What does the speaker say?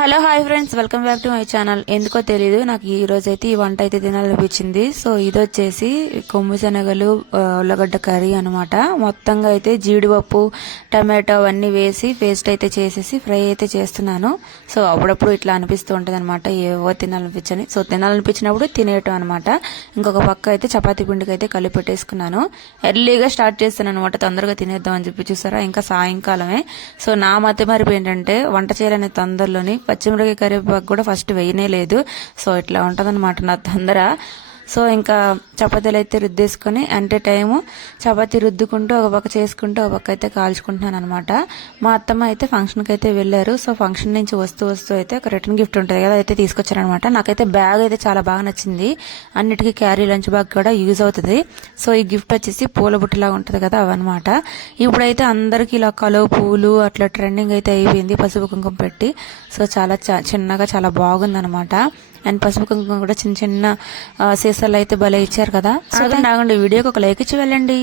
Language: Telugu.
Hello hi friends, welcome back to my channel. ఎందుకో తెలీదు నాకు ఈ రోజు అయితే ఈ వంట అయితే తినాలనిపించింది. సో ఇది వచ్చేసి కొమ్ము శనగలు ఉల్లగడ్డ కర్రీ అనమాట. మొత్తంగా అయితే జీడిపప్పు టమాటో అవన్నీ వేసి పేస్ట్ అయితే చేసేసి ఫ్రై అయితే చేస్తున్నాను. సో అప్పుడప్పుడు ఇట్లా అనిపిస్తూ ఉంటుంది అనమాట, ఏవో తినాలనిపించని. సో తినాలనిపించినప్పుడు తినేయటం అనమాట. ఇంకొక పక్క అయితే చపాతీ పిండికి అయితే కలిపి పెట్టేసుకున్నాను. ఎర్లీగా స్టార్ట్ చేస్తాను అనమాట, తొందరగా తినేద్దాం అని చెప్పి. చూసారా, ఇంకా సాయంకాలమే. సో నా మతి మరిపి ఏంటంటే వంట చేయాలనే తొందరలోని పచ్చిమిరపకాయ కరివేపాకు కూడా ఫస్ట్ వేయనే లేదు. సో ఇట్లా ఉంటదన్నమాట నా తొందర. సో ఇంకా చపాతీలు అయితే రుద్దేసుకొని అంటే టైము చపాతీ రుద్దుకుంటూ ఒక పక్క చేసుకుంటూ ఒక పక్క అయితే కాల్చుకుంటున్నాను అనమాట. మా అత్తమ్మ అయితే ఫంక్షన్కి అయితే వెళ్ళారు. సో ఫంక్షన్ నుంచి వస్తూ అయితే ఒక రిటర్న్ గిఫ్ట్ ఉంటుంది కదా, అయితే తీసుకొచ్చారనమాట. నాకైతే బ్యాగ్ అయితే చాలా బాగా నచ్చింది. అన్నిటికీ క్యారీ లంచ్ బ్యాగ్ కూడా యూజ్ అవుతుంది. సో ఈ గిఫ్ట్ వచ్చేసి పూల బుట్టలాగా ఉంటుంది కదా, అవన్నమాట. ఇప్పుడైతే అందరికి ఇలా కలువ పూలు అట్లా ట్రెండింగ్ అయితే అయిపోయింది, పసుపు కుంకుమ పెట్టి. సో చాలా చిన్నగా చాలా బాగుందనమాట. అండ్ పసుపు కుంకుమ కూడా చిన్న చిన్న సీసాలు అయితే భలే ఇచ్చారు కదా. సో నాగండి, వీడియోకి ఒక లైక్ ఇచ్చి వెళ్ళండి.